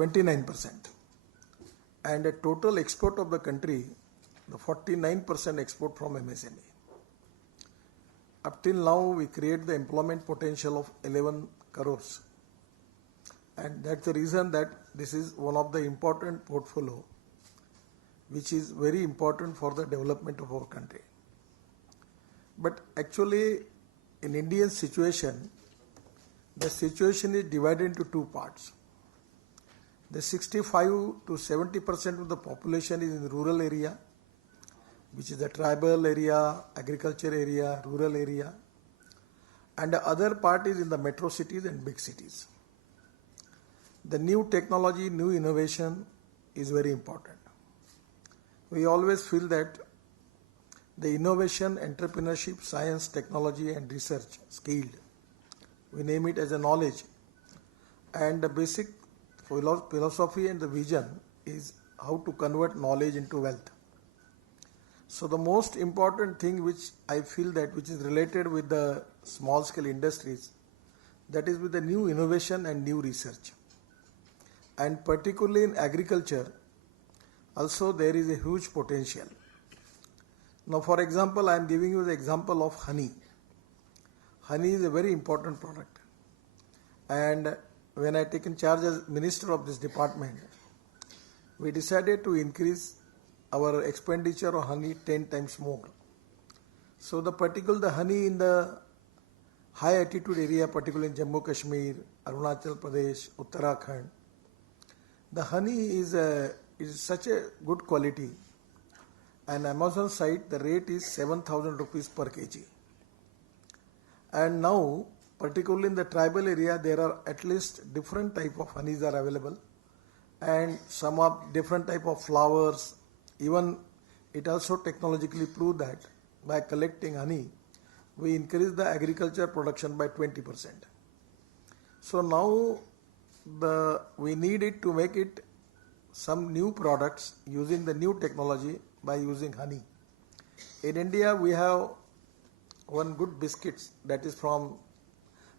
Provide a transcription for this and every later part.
29%. And the total export of the country, the 49% export from MSME. Up till now, we create the employment potential of 11 crores. And that's the reason that this is one of the important portfolio which is very important for the development of our country. But actually, in Indian situation, the situation is divided into two parts. The 65 to 70% of the population is in the rural area, which is the tribal area, agriculture area, rural area, and the other part is in the metro cities and big cities. The new technology, new innovation is very important. We always feel that the innovation, entrepreneurship, science, technology and research, skilled, we name it as a knowledge, and the basic philosophy and the vision is how to convert knowledge into wealth. So the most important thing which I feel that which is related with the small scale industries, that is with the new innovation and new research. And particularly in agriculture, also there is a huge potential. Now for example, I am giving you the example of honey. Honey is a very important product. And when I taken charge as minister of this department, we decided to increase our expenditure on honey 10 times more. So the honey in the high altitude area, particularly in Jammu Kashmir, Arunachal Pradesh, Uttarakhand, the honey is such a good quality. And Amazon site, the rate is 7,000 rupees per kg. And now, particularly in the tribal area, there are at least different type of honeys are available, and some are different type of flowers. Even it also technologically proved that by collecting honey, we increase the agriculture production by 20%. So now we need it to make it some new products using the new technology by using honey. In India, we have one good biscuits that is from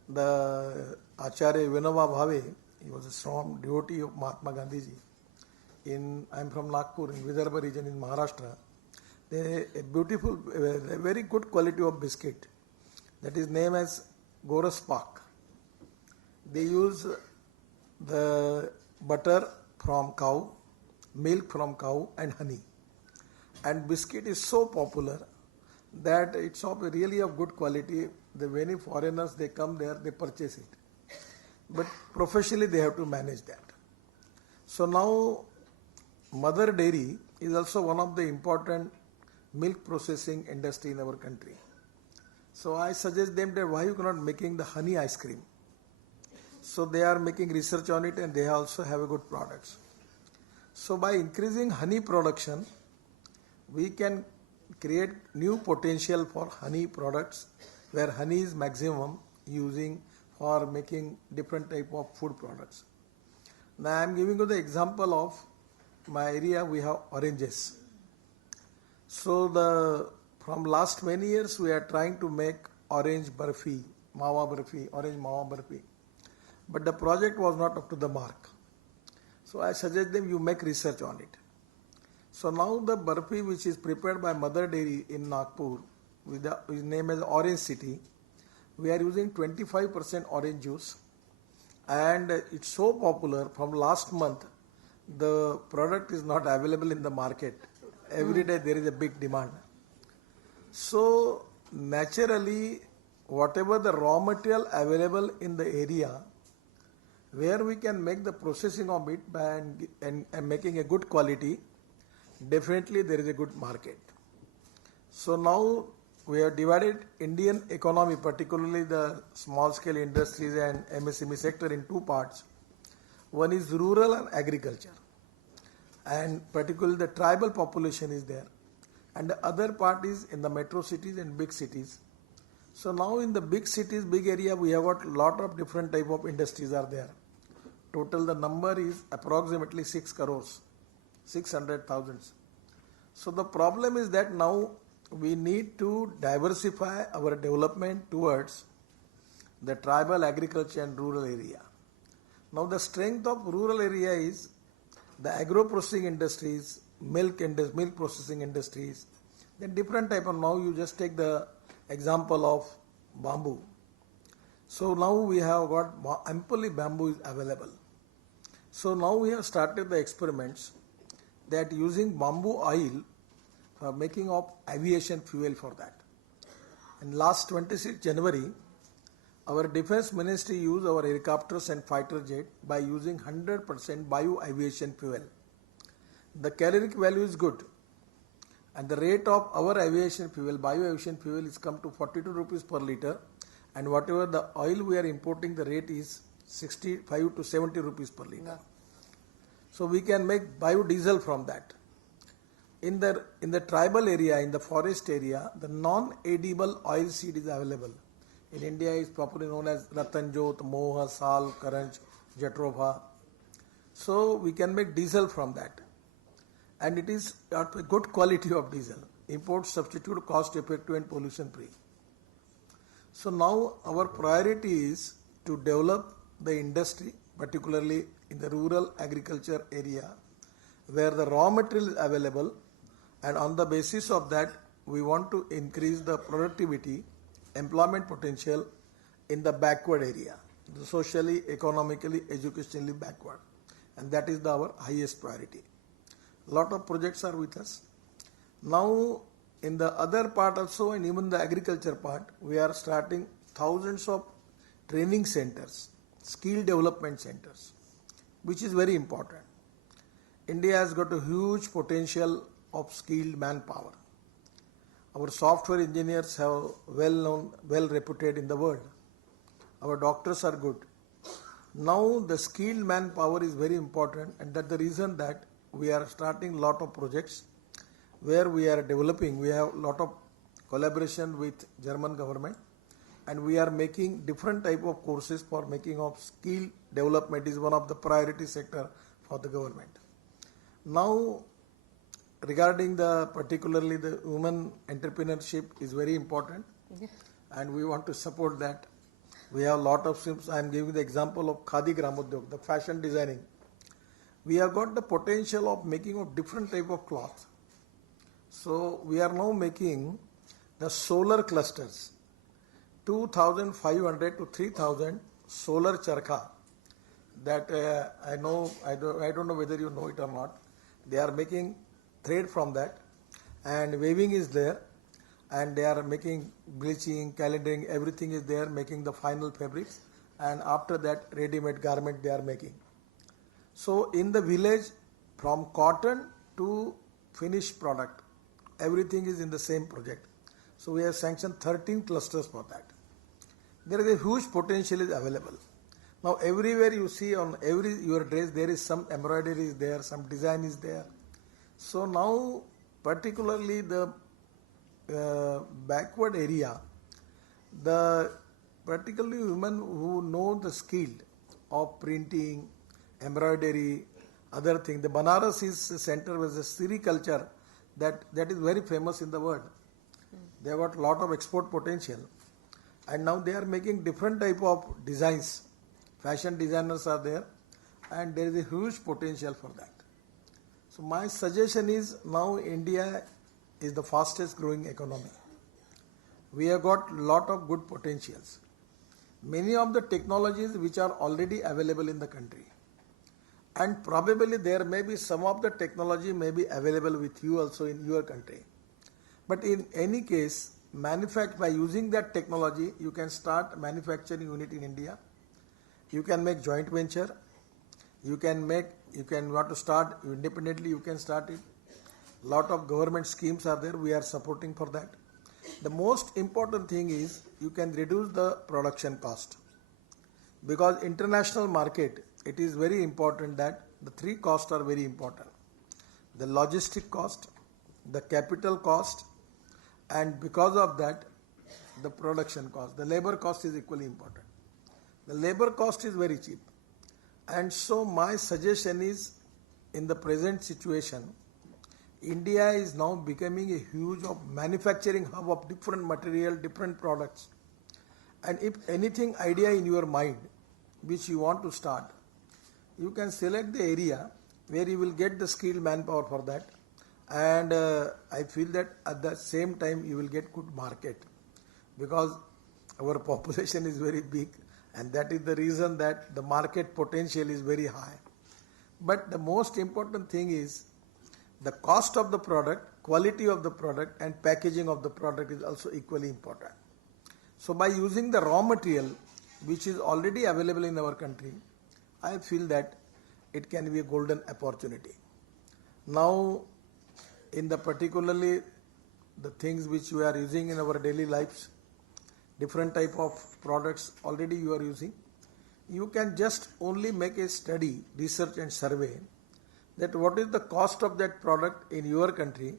the Acharya Vinoba Bhave. He was a strong devotee of Mahatma Gandhi ji. I am from Nagpur in Vidarbha region in Maharashtra. They a beautiful, a very good quality of biscuit that is named as Goras Pak. They use the butter from cow, milk from cow and honey. And biscuit is so popular that it's really of good quality. Many foreigners, they come there, they purchase it. But professionally they have to manage that. So now mother dairy is also one of the important milk processing industry in our country. So I suggest them that why you cannot making the honey ice cream. So they are making research on it and they also have a good products. So by increasing honey production, we can create new potential for honey products where honey is maximum using for making different type of food products. Now I am giving you the example of my area. We have oranges. So from last many years we are trying to make orange barfi, orange mawa barfi. But the project was not up to the mark. So I suggest them you make research on it. So now the barfi which is prepared by Mother Dairy in Nagpur, with his name as Orange City, we are using 25% orange juice, and it's so popular. From last month, the product is not available in the market. Every day there is a big demand. So naturally, whatever the raw material available in the area, where we can make the processing of it and making a good quality, definitely there is a good market. So now we have divided Indian economy, particularly the small scale industries and MSME sector, in two parts. One is rural and agriculture, and particularly the tribal population is there, and the other part is in the metro cities and big cities. So now in the big cities, big area, we have got lot of different type of industries are there. Total the number is approximately 6 crores, 600,000. So the problem is that now we need to diversify our development towards the tribal, agriculture and rural area. Now the strength of rural area is the agro processing industries, milk processing industries, then different type of, now you just take the example of bamboo. So now we have got amply bamboo is available. So now we have started the experiments that using bamboo oil for making of aviation fuel for that. In last 26 January, our defense ministry used our helicopters and fighter jet by using 100% bio-aviation fuel. The caloric value is good and the rate of our aviation fuel, bio-aviation fuel is come to 42 rupees per liter, and whatever the oil we are importing, the rate is 65 to 70 rupees per liter. Yeah. So we can make biodiesel from that. In the tribal area, in the forest area, the non-edible oil seed is available. In India, is properly known as Ratanjot, Moha, Sal, Karanj, Jatrofa. So we can make diesel from that, and it is a good quality of diesel. Import substitute, cost effective and pollution free. So now our priority is to develop the industry, particularly in the rural agriculture area, where the raw material is available, and on the basis of that we want to increase the productivity, employment potential in the backward area, the socially, economically, educationally backward, and that is our highest priority. Lot of projects are with us. Now in the other part also, and even the agriculture part, we are starting thousands of training centers, skill development centers, which is very important. India has got a huge potential of skilled manpower. Our software engineers have well known, well reputed in the world. Our doctors are good. Now the skilled manpower is very important, and that's the reason that we are starting lot of projects where we are developing. We have lot of collaboration with German government, and we are making different type of courses for making of skill development is one of the priority sector for the government. Now regarding the particularly the women entrepreneurship is very important, and we want to support that. We have a lot of sims. I am giving the example of Khadi Gramodyog, the fashion designing. We have got the potential of making of different type of cloth. So we are now making the solar clusters, 2,500 to 3,000 solar charkha. That I don't know whether you know it or not. They are making thread from that, and weaving is there, and they are making bleaching, calendaring, everything is there, making the final fabrics, and after that ready-made garment they are making. So in the village, from cotton to finished product, everything is in the same project. So we have sanctioned 13 clusters for that. There is a huge potential is available. Now everywhere you see on every your dress there is some embroidery is there, some design is there. So now particularly the backward area, the particularly women who know the skill of printing, embroidery, other thing. The Banaras is a center with the sericulture that is very famous in the world. They have got lot of export potential, and now they are making different type of designs. Fashion designers are there, and there is a huge potential for that. So my suggestion is, now India is the fastest growing economy. We have got lot of good potentials. Many of the technologies which are already available in the country, and probably there may be some of the technology may be available with you also in your country. But in any case, by using that technology, you can start manufacturing unit in India. You can make joint venture. You can want to start independently, you can start it. Lot of government schemes are there, we are supporting for that. The most important thing is you can reduce the production cost, because international market, it is very important that the three costs are very important: the logistic cost, the capital cost, and because of that the production cost. The labor cost is equally important. The labor cost is very cheap, and so my suggestion is, in the present situation, India is now becoming a huge of manufacturing hub of different material, different products. And if anything idea in your mind which you want to start, you can select the area where you will get the skilled manpower for that, and I feel that at the same time you will get good market, because our population is very big, and that is the reason that the market potential is very high. But the most important thing is the cost of the product, quality of the product, and packaging of the product is also equally important. So by using the raw material which is already available in our country, I feel that it can be a golden opportunity. Now, in the particularly the things which we are using in our daily lives, different type of products already you are using, you can just only make a study, research and survey that what is the cost of that product in your country,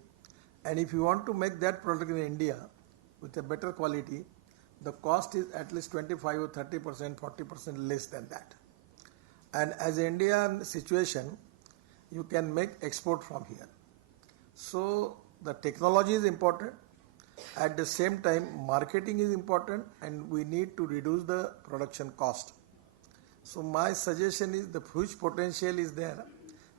and if you want to make that product in India with a better quality, the cost is at least 25 or 30%, 40% less than that. And as Indian situation, you can make export from here. So the technology is important. At the same time, marketing is important, and we need to reduce the production cost. So my suggestion is the huge potential is there,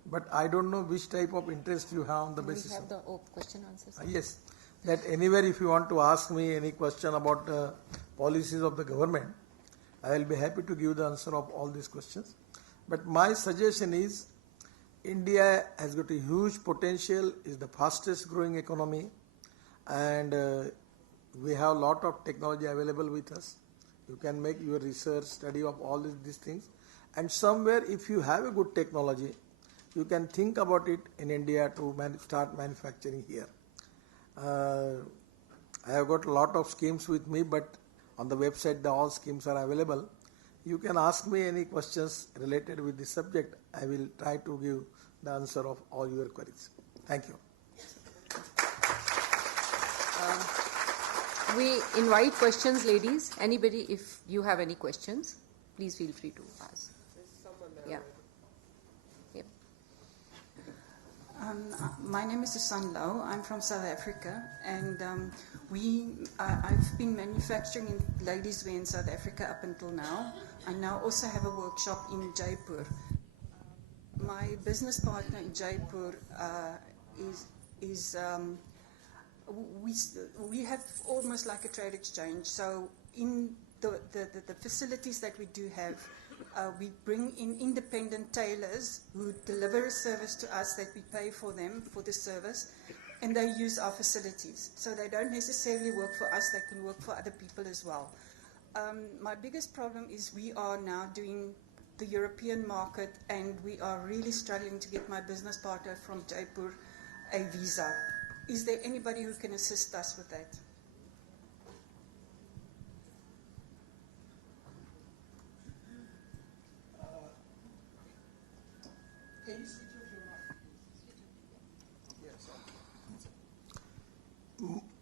but I don't know which type of interest you have on the basis. We have the question answers. Yes, that anywhere if you want to ask me any question about policies of the government, I will be happy to give the answer of all these questions. But my suggestion is India has got a huge potential, is the fastest growing economy, and we have a lot of technology available with us. You can make your research, study of all these things, and somewhere if you have a good technology, you can think about it in India to start manufacturing here. I have got a lot of schemes with me, but on the website all schemes are available. You can ask me any questions related with this subject. I will try to give the answer of all your queries. Thank you. We invite questions, ladies. Anybody, if you have any questions, please feel free to ask. Yeah. Yep. My name is Susan Lau. I'm from South Africa, and I've been manufacturing in ladies' wear in South Africa up until now. I now also have a workshop in Jaipur. My business partner in Jaipur we have almost like a trade exchange. So in the facilities that we do have, we bring in independent tailors who deliver a service to us that we pay for them for the service, and they use our facilities. So they don't necessarily work for us, they can work for other people as well. My biggest problem is we are now doing the European market, and we are really struggling to get my business partner from Jaipur a visa. Is there anybody who can assist us with that?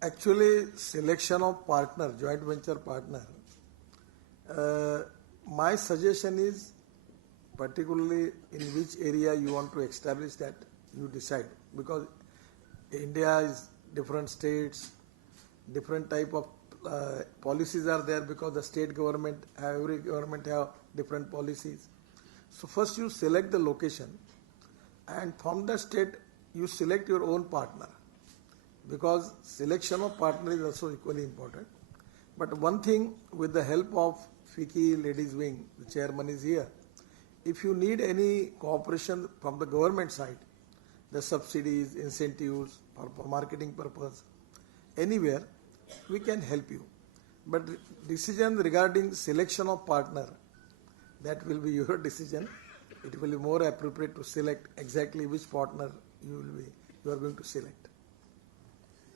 Actually, selection of partner, joint venture partner, my suggestion is particularly in which area you want to establish that you decide, because India is different states, different type of policies are there, because the state government, every government have different policies. So first you select the location, and from the state you select your own partner, because selection of partner is also equally important. But one thing, with the help of FICCI Ladies Wing, the chairman is here, if you need any cooperation from the government side, the subsidies, incentives, or for marketing purpose, anywhere, we can help you. But decision regarding selection of partner, that will be your decision. It will be more appropriate to select exactly which partner you are going to select.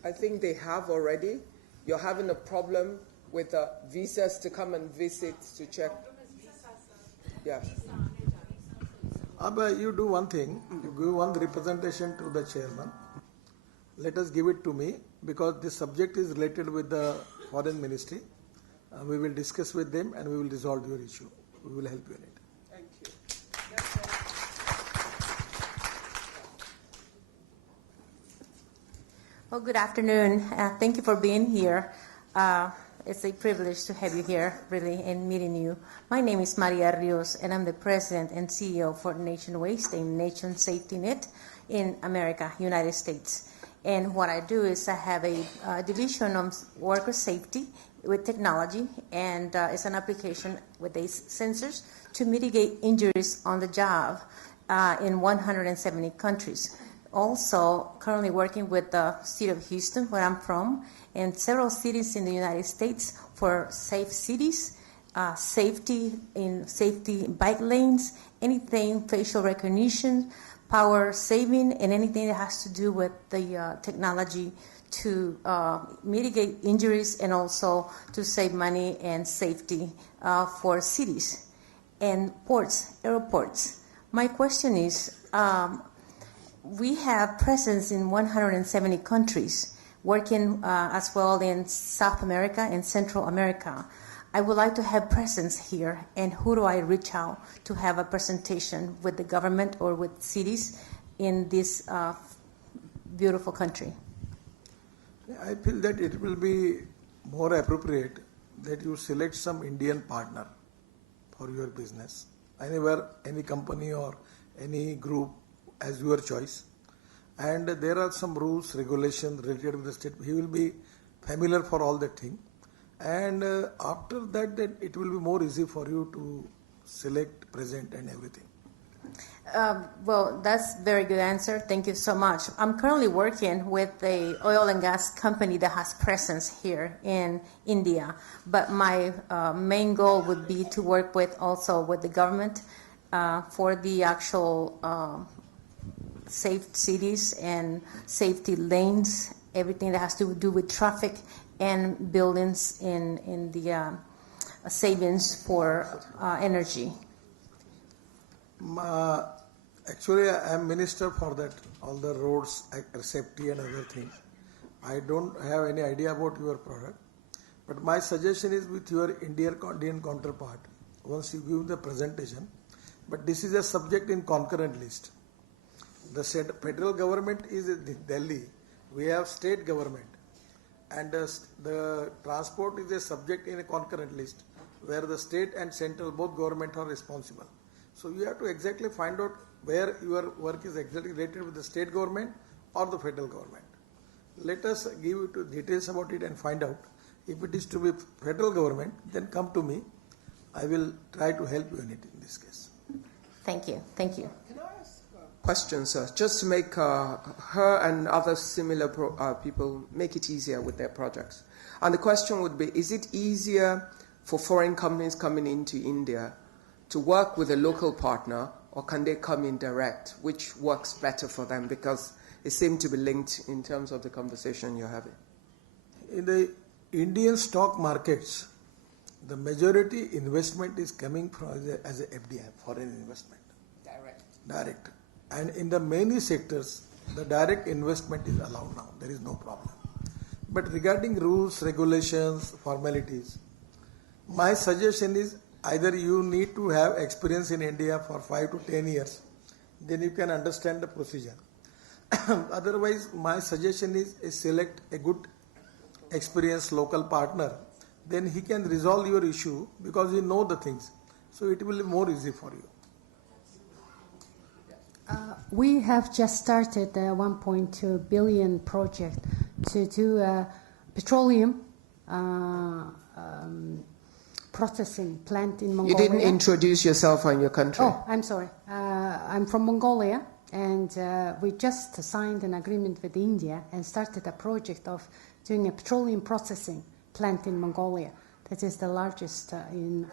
I think they have already. You're having a problem with visas to come and visit to check. Yeah. You do one thing, you give one representation to the chairman. Let us give it to me, because this subject is related with the foreign ministry. We will discuss with them and we will resolve your issue. We will help you in it. Thank you. Well, good afternoon. Thank you for being here. It's a privilege to have you here, really, and meeting you. My name is Maria Rios, and I'm the president and CEO for Nation Waste, a nation safety net in America, United States. And what I do is I have a division of worker safety with technology, and it's an application with these sensors to mitigate injuries on the job in 170 countries. Also, currently working with the city of Houston, where I'm from, and several cities in the United States for safe cities, safety bike lanes, anything facial recognition, power saving, and anything that has to do with the technology to mitigate injuries and also to save money and safety for cities and ports, airports. My question is, we have presence in 170 countries, working as well in South America and Central America. I would like to have presence here, and who do I reach out to have a presentation with the government or with cities in this beautiful country? I feel that it will be more appropriate that you select some Indian partner for your business, anywhere, any company or any group as your choice. And there are some rules, regulations related with the state. He will be familiar for all that thing. And after that, then it will be more easy for you to select, present and everything. Well, that's a very good answer. Thank you so much. I'm currently working with a oil and gas company that has presence here in India. But my main goal would be to work with also with the government for the actual safe cities and safety lanes, everything that has to do with traffic and buildings in the savings for energy. Actually, I am minister for that, all the roads, safety and other things. I don't have any idea about your product. But my suggestion is with your Indian counterpart, once you give the presentation, but this is a subject in concurrent list. The federal government is in Delhi. We have state government. And the transport is a subject in a concurrent list where the state and central, both government are responsible. So you have to exactly find out where your work is exactly related with the state government or the federal government. Let us give you details about it and find out. If it is to be federal government, then come to me. I will try to help you in it in this case. Thank you. Thank you. Can I ask a question, sir? Just to make her and other similar people make it easier with their projects. And the question would be, is it easier for foreign companies coming into India to work with a local partner, or can they come in direct? Which works better for them? Because it seems to be linked in terms of the conversation you're having. In the Indian stock markets, the majority investment is coming from as a FDI, foreign investment. Direct. And in the many sectors, the direct investment is allowed now. There is no problem. But regarding rules, regulations, formalities, my suggestion is either you need to have experience in India for 5 to 10 years, then you can understand the procedure. Otherwise, my suggestion is select a good experienced local partner. Then he can resolve your issue because he knows the things. So it will be more easy for you. We have just started a 1.2 billion project to do a petroleum processing plant in Mongolia. You didn't introduce yourself and your country. Oh, I'm sorry. I'm from Mongolia, and we just signed an agreement with India and started a project of doing a petroleum processing plant in Mongolia. That is the largest in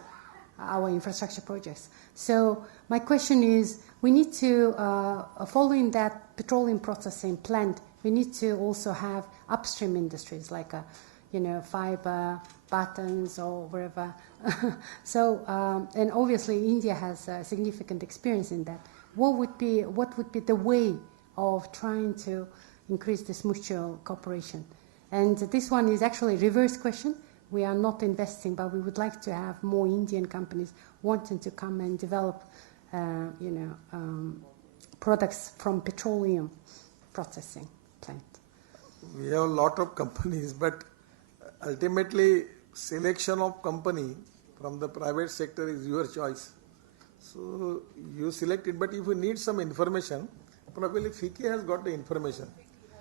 our infrastructure projects. So my question is, we need to, following that petroleum processing plant, we need to also have upstream industries like, fiber, buttons, or wherever. So, and obviously India has significant experience in that. What would be the way of trying to increase this mutual cooperation? And this one is actually a reverse question. We are not investing, but we would like to have more Indian companies wanting to come and develop, products from petroleum processing plant. We have a lot of companies, but ultimately selection of company from the private sector is your choice. So you select it, but if you need some information, probably FICCI has got the information.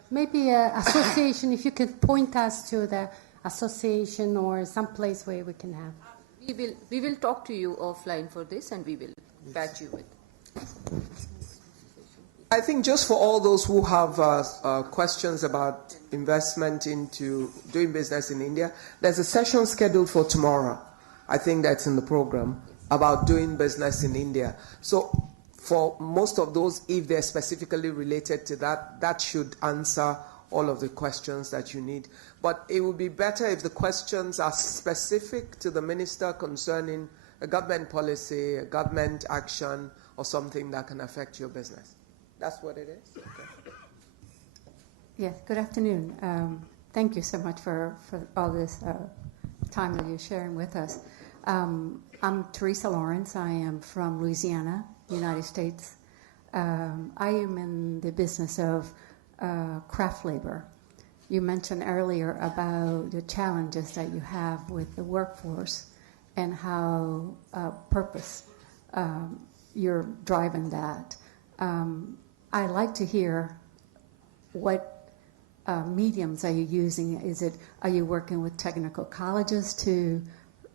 Maybe association, if you could point us to the association or some place where we can have. We will talk to you offline for this, and we will patch you with. I think just for all those who have questions about investment into doing business in India, there's a session scheduled for tomorrow. I think that's in the program about doing business in India. So for most of those, if they're specifically related to that, that should answer all of the questions that you need. But it would be better if the questions are specific to the minister concerning a government policy, a government action, or something that can affect your business. That's what it is? Okay. Yes, good afternoon. Thank you so much for all this time that you're sharing with us. I'm Teresa Lawrence. I am from Louisiana, United States. I am in the business of craft labor. You mentioned earlier about the challenges that you have with the workforce and how purpose you're driving that. I'd like to hear what mediums are you using? Are you working with technical colleges to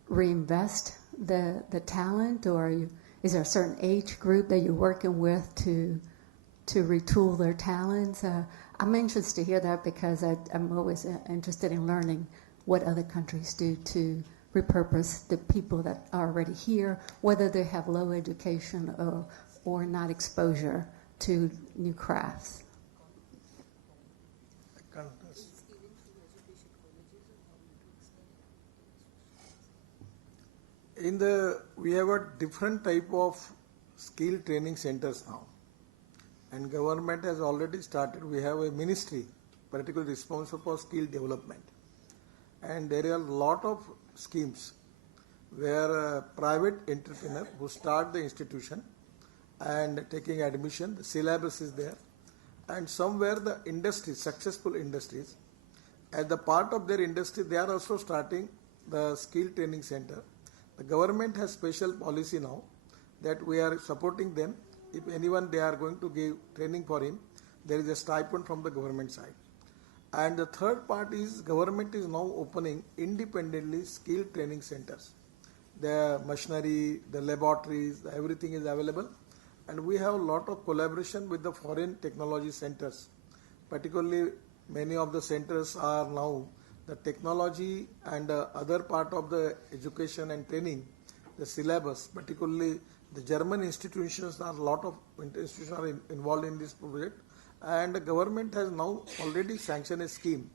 reinvest the talent, or is there a certain age group that you're working with to retool their talents? I'm anxious to hear that because I'm always interested in learning what other countries do to repurpose the people that are already here, whether they have low education or not exposure to new crafts. We have a different type of skill training centers now, and government has already started. We have a ministry particularly responsible for skill development, and there are a lot of schemes where a private entrepreneur who start the institution and taking admission, the syllabus is there, and somewhere the industries, successful industries, as the part of their industry, they are also starting the skill training center. The government has special policy now that we are supporting them. If anyone they are going to give training for him, there is a stipend from the government side. And the third part is government is now opening independently skill training centers. The machinery, the laboratories, everything is available. And we have a lot of collaboration with the foreign technology centers. Particularly many of the centers are now the technology and other part of the education and training, the syllabus, particularly the German institutions, are a lot of institutions are involved in this project, and the government has now already sanctioned a scheme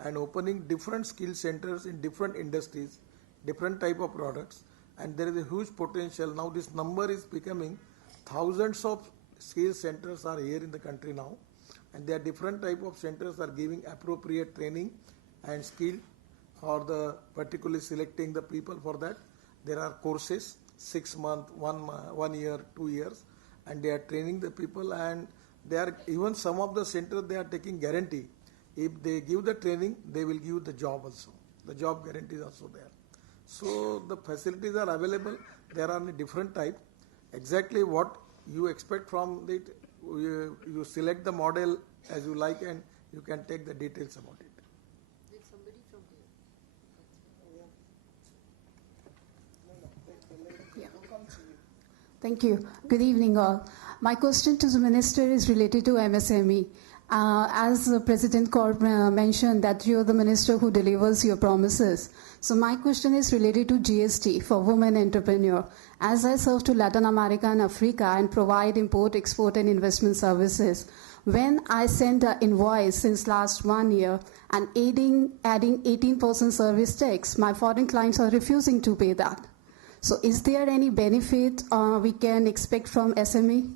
and opening different skill centers in different industries, different type of products, and there is a huge potential. Now this number is becoming thousands of skill centers are here in the country now, and there are different type of centers are giving appropriate training and skill for the particularly selecting the people for that. There are courses, 6 months, 1 year, 2 years, and they are training the people, and they are even some of the centers they are taking guarantee. If they give the training, they will give the job also. The job guarantee is also there. So the facilities are available. There are different type. Exactly what you expect from it, you select the model as you like, and you can take the details about it. Thank you. Good evening, all. My question to the Minister is related to MSME. As President Corp mentioned that you're the Minister who delivers your promises. So my question is related to GST for women entrepreneur. As I serve to Latin America and Africa and provide import, export and investment services, when I send an invoice since last 1 year and adding 18% service tax, my foreign clients are refusing to pay that. So is there any benefit we can expect from SME?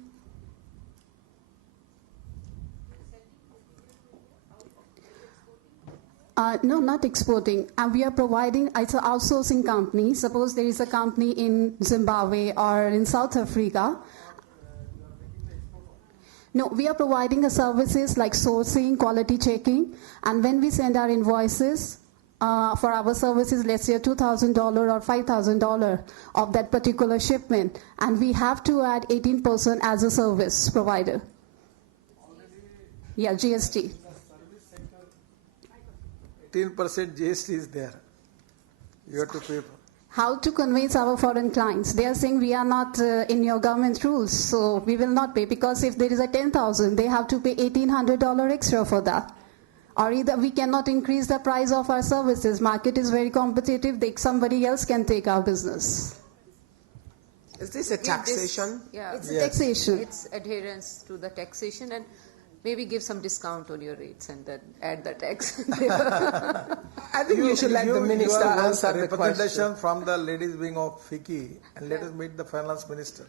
No, not exporting. We are providing, it's an outsourcing company. Suppose there is a company in Zimbabwe or in South Africa. No, we are providing services like sourcing, quality checking, and when we send our invoices, for our services, let's say $2,000 or $5,000 of that particular shipment, and we have to add 18% as a service provider. Yeah, GST. 18% GST is there. You have to pay for. How to convince our foreign clients? They are saying we are not in your government rules, so we will not pay, because if there is a 10,000, they have to pay $1,800 extra for that. Or either we cannot increase the price of our services. Market is very competitive. Somebody else can take our business. Is this a taxation? It's a taxation. It's adherence to the taxation, and maybe give some discount on your rates and then add the tax. I think you should let the minister answer the question. Representation from the ladies wing of FICCI, and let us meet the finance minister.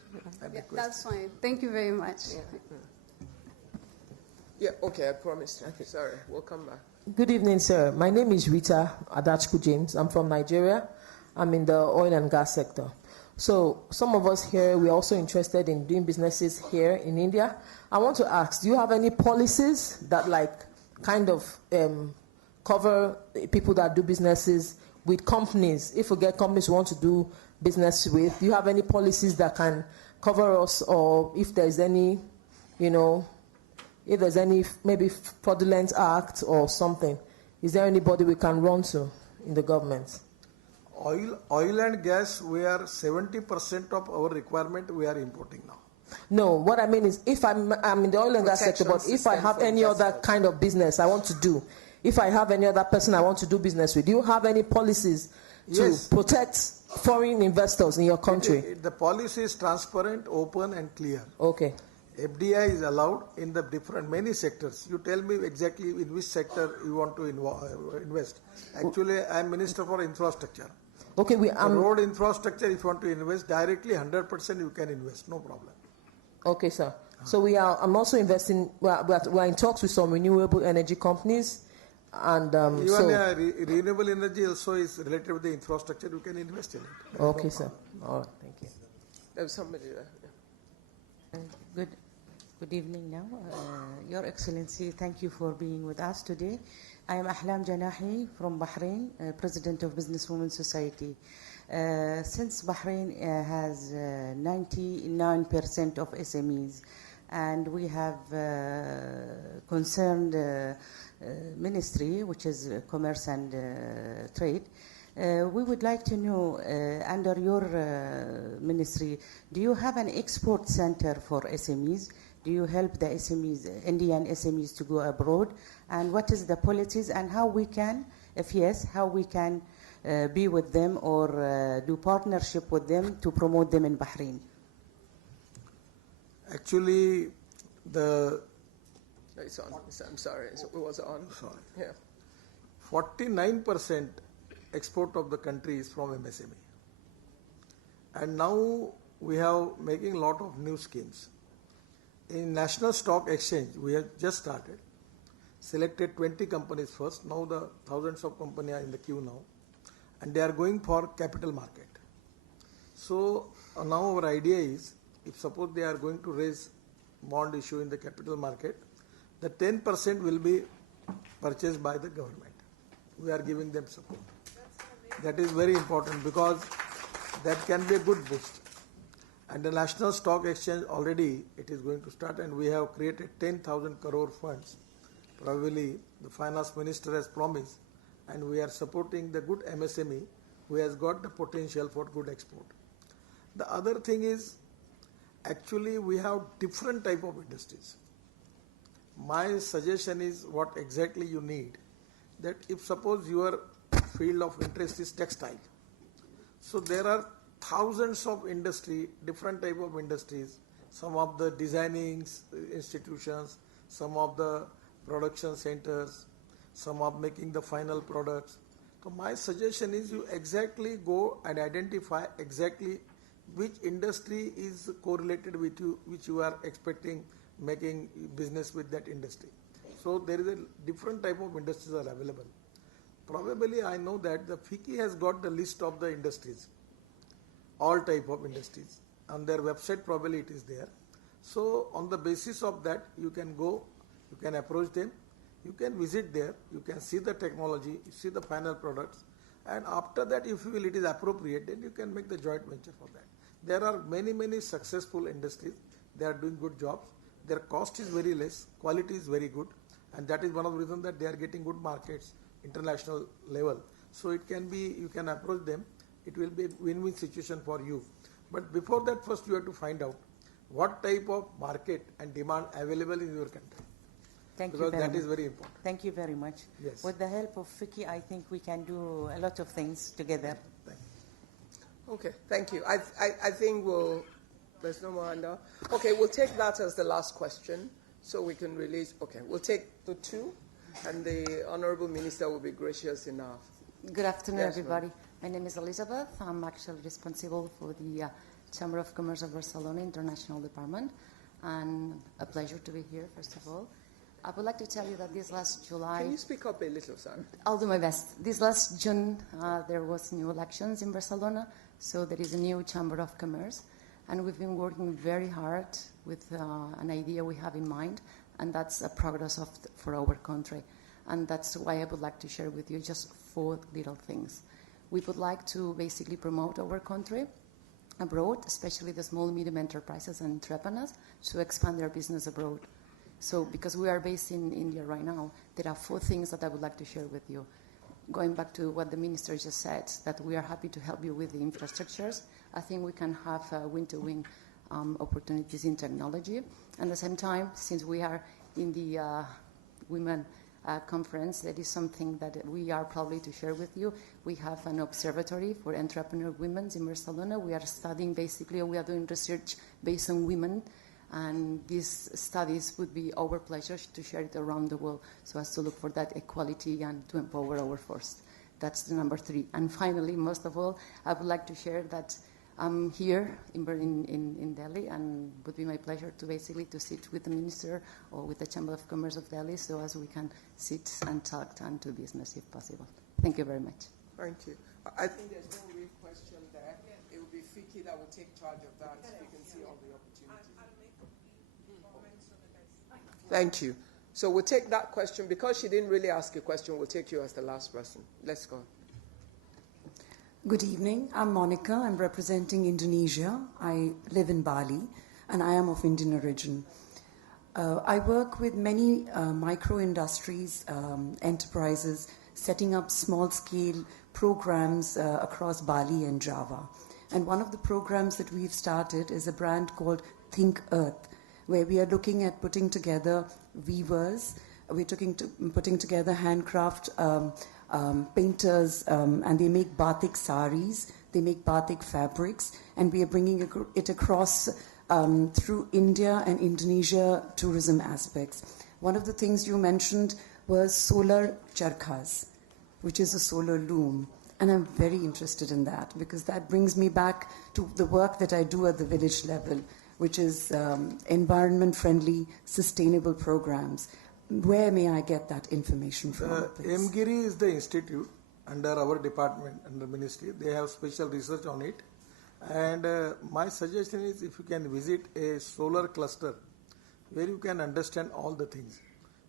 That's fine. Thank you very much. Yeah, okay, I promised. Okay, sorry, we'll come back. Good evening, sir. My name is Rita Adachku James. I'm from Nigeria. I'm in the oil and gas sector. So some of us here, we're also interested in doing businesses here in India. I want to ask, do you have any policies that kind of cover people that do businesses with companies? If we get companies we want to do business with, do you have any policies that can cover us? Or if there's any, if there's any maybe fraudulent act or something, is there anybody we can run to in the government? Oil and gas, we are 70% of our requirement we are importing now. No, what I mean is, if I'm in the oil and gas sector, but if I have any other kind of business I want to do, if I have any other person I want to do business with, do you have any policies to protect foreign investors in your country? The policy is transparent, open and clear. Okay. FDI is allowed in the many sectors. You tell me exactly in which sector you want to invest. Actually, I am Minister for Infrastructure. Okay, road infrastructure, if you want to invest directly, 100% you can invest, no problem. Okay, sir. So I'm also investing. We're in talks with some renewable energy companies, and even renewable energy also is related with the infrastructure. You can invest in it. Okay, sir. All right, thank you. There's somebody there. Good evening now. Your Excellency, thank you for being with us today. I am Ahlam Janahi from Bahrain, President of Businesswomen Society. Since Bahrain has 99% of SMEs, and we have concerned ministry, which is Commerce and Trade, we would like to know, under your ministry, do you have an export center for SMEs? Do you help the SMEs, Indian SMEs, to go abroad? And what is the policies, and how we can, if yes, how we can be with them or do partnership with them to promote them in Bahrain? Actually, it's on. I'm sorry, it was on. Sorry. Yeah. 49% export of the country is from MSME. And now we have making a lot of new schemes. In National Stock Exchange, we have just started. Selected 20 companies first. Now the thousands of companies are in the queue now. And they are going for capital market. So now our idea is, if suppose they are going to raise bond issue in the capital market, the 10% will be purchased by the government. We are giving them support. That is very important, because that can be a good boost. And the National Stock Exchange already it is going to start, and we have created 10,000 crore funds. Probably the finance minister has promised, and we are supporting the good MSME who has got the potential for good export. The other thing is, actually we have different type of industries. My suggestion is what exactly you need, that if suppose your field of interest is textile, so there are thousands of industry, different type of industries, some of the designing institutions, some of the production centers, some of making the final products. So my suggestion is you exactly go and identify exactly which industry is correlated with you, which you are expecting making business with that industry. So there is a different type of industries are available. Probably I know that the FICCI has got the list of the industries, all type of industries. On their website probably it is there. So on the basis of that you can go, you can approach them. You can visit there, you can see the technology, see the final products, and after that, if you feel it is appropriate, then you can make the joint venture for that. There are many successful industries. They are doing good jobs. Their cost is very less, quality is very good, and that is one of the reasons that they are getting good markets, international level. So it can be, you can approach them. It will be a win-win situation for you. But before that, first you have to find out what type of market and demand available in your country. Thank you because very that much. is very important. Thank you very much. Yes. With the help of Fiki, I think we can do a lot of things together. Okay, thank you. I think there's no more hand up. Okay, we'll take that as the last question so we can release. Okay, we'll take the two, and the Honorable Minister will be gracious enough. Good afternoon, Yes, everybody. My name is Elizabeth. I'm actually responsible for the Chamber of Commerce of Barcelona International Department, and a pleasure to be here, first of all. I would like to tell you that this last July... Can you speak up a little, son? I'll do my best. This last June, there was new elections in Barcelona, so there is a new Chamber of Commerce, and we've been working very hard with an idea we have in mind, and that's a progress for our country. And that's why I would like to share with you just 4 little things. We would like to basically promote our country abroad, especially the small, medium enterprises and entrepreneurs, to expand their business abroad. So because we are based in India right now, there are 4 things that I would like to share with you. Going back to what the Minister just said, that we are happy to help you with the infrastructures. I think we can have win-to-win opportunities in technology. And at the same time, since we are in the women conference, that is something that we are proudly to share with you. We have an observatory for entrepreneur women in Barcelona. We are studying basically, we are doing research based on women, and these studies would be our pleasure to share it around the world, so as to look for that equality and to empower our force. That's the number 3. And finally, most of all, I would like to share that I'm here in Delhi, and it would be my pleasure to basically to sit with the Minister or with the Chamber of Commerce of Delhi, so as we can sit and talk and do business if possible. Thank you very much. Thank you. I think there's no real question there. It will be Fiki that will take charge of that. We can see all the opportunities. Thank you. So we'll take that question. Because she didn't really ask a question, we'll take you as the last person. Let's go. Good evening. I'm Monica. I'm representing Indonesia. I live in Bali, and I am of Indian origin. I work with many micro-industries, enterprises, setting up small-scale programs across Bali and Java. And one of the programs that we've started is a brand called Think Earth, where we are looking at putting together weavers. We're putting together handcraft painters, and they make batik saris, they make batik fabrics, and we are bringing it across through India and Indonesia tourism aspects. One of the things you mentioned was solar charkhas, which is a solar loom, and I'm very interested in that because that brings me back to the work that I do at the village level, which is environment-friendly, sustainable programs. Where may I get that information from? MGIRI is the institute under our department, under ministry. They have special research on it. And my suggestion is if you can visit a solar cluster where you can understand all the things.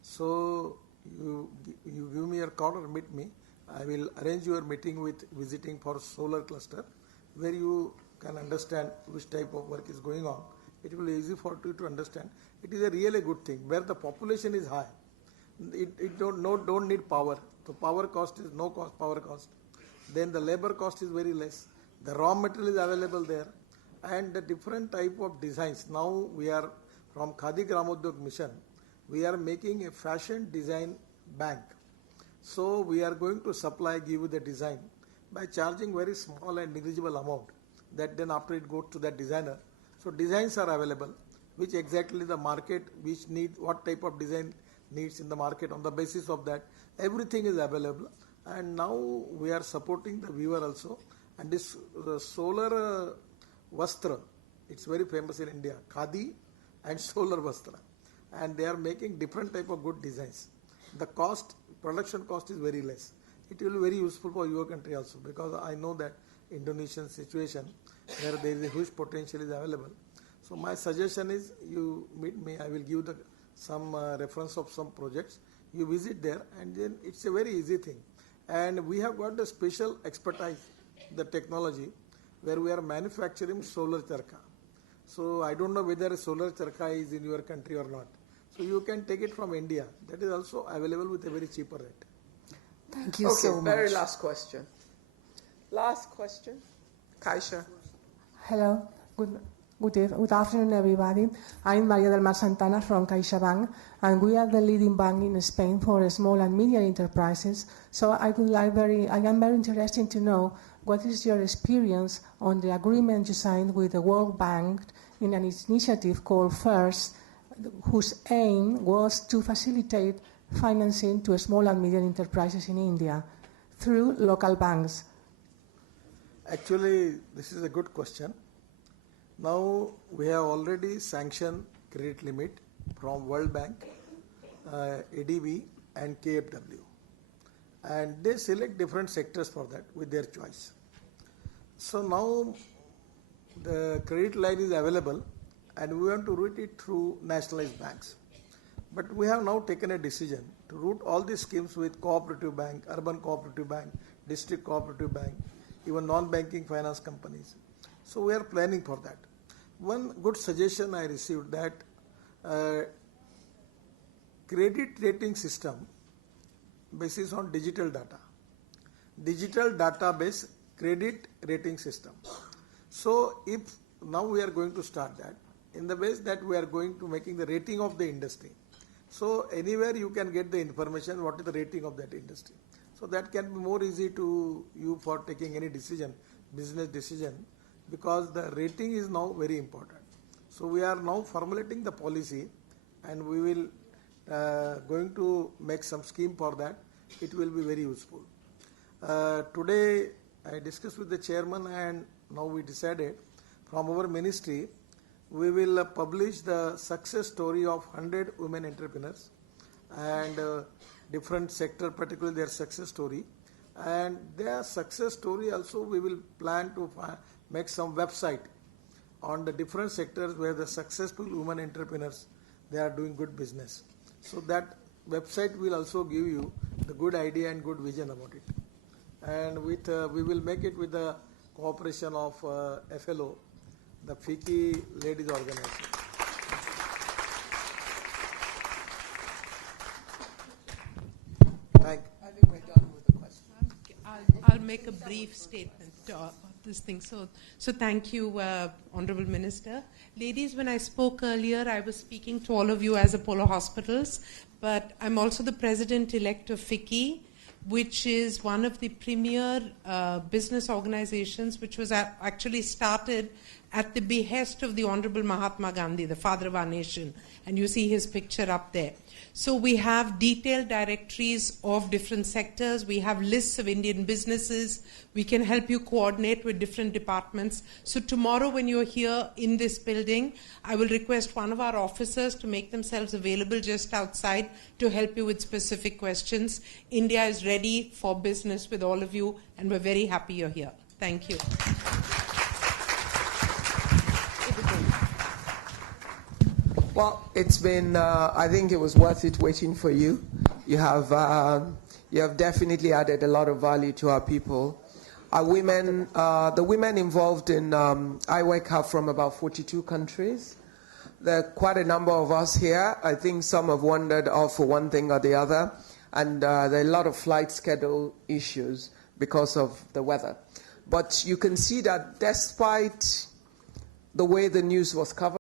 So you give me your call or meet me. I will arrange your meeting with visiting for solar cluster where you can understand which type of work is going on. It will be easy for you to understand. It is a really good thing. Where the population is high, it don't need power. The power cost is no cost, power cost. Then the labor cost is very less. The raw material is available there. And the different type of designs. Now we are from Khadi Gramodyog Mission, we are making a fashion design bank. So we are going to give you the design by charging very small and negligible amount. That then after it goes to that designer. So designs are available, which exactly the market, which need, what type of design needs in the market. On the basis of that, everything is available. And now we are supporting the weaver also. And this solar vastra, it's very famous in India, Khadi and solar vastra. And they are making different type of good designs. The cost, production cost is very less. It will be very useful for your country also, because I know that Indonesian situation where there is a huge potential is available. So my suggestion is you meet me, I will give some reference of some projects. You visit there, and then it's a very easy thing. And we have got the special expertise, the technology, where we are manufacturing solar charka. So I don't know whether solar charka is in your country or not. So you can take it from India. That is also available with a very cheaper rate. Thank you Okay, so much. very last question. Last question. Kaisha. Hello. Good afternoon, everybody. I'm Maria del Mar Santana from CaixaBank, and we are the leading bank in Spain for small and medium enterprises. So I am very interested to know what is your experience on the agreement you signed with the World Bank in an initiative called FIRST, whose aim was to facilitate financing to small and medium enterprises in India through local banks. Actually, this is a good question. Now we have already sanctioned credit limit from World Bank, ADB and KFW. And they select different sectors for that with their choice. So now the credit line is available and we want to route it through nationalized banks. But we have now taken a decision to route all these schemes with cooperative bank, urban cooperative bank, district cooperative bank, even non-banking finance companies. So we are planning for that. One good suggestion I received that credit rating system basis on digital data. Digital database credit rating system. So if now we are going to start that in the ways that we are going to making the rating of the industry. So anywhere you can get the information what is the rating of that industry. So that can be more easy to you for taking any decision, business decision, because the rating is now very important. So we are now formulating the policy and we will going to make some scheme for that. It will be very useful. Today I discussed with the chairman and now we decided from our ministry we will publish the success story of 100 women entrepreneurs and different sector, particularly their success story. And their success story also we will plan to make some website on the different sectors where the successful women entrepreneurs, they are doing good business. So that website will also give you the good idea and good vision about it. And with we will make it with the cooperation of FLO, the FICCI ladies organization. Thank you. I think we're done with the questions. I'll make a brief statement of this thing. So thank you, Honorable Minister. Ladies, when I spoke earlier, I was speaking to all of you as Apollo Hospitals, but I'm also the President-elect of FICCI, which is one of the premier business organizations which was actually started at the behest of the Honorable Mahatma Gandhi, the father of our nation. And you see his picture up there. So we have detailed directories of different sectors. We have lists of Indian businesses. We can help you coordinate with different departments. So tomorrow when you're here in this building, I will request one of our officers to make themselves available just outside to help you with specific questions. India is ready for business with all of you, and we're very happy you're here. Thank you. Well, it's been, I think it was worth it waiting for you. You have definitely added a lot of value to our people. Our women, the women involved in IWEC have from about 42 countries. There are quite a number of us here. I think some have wandered off for one thing or the other. And there are a lot of flight schedule issues because of the weather. But you can see that despite the way the news was covered,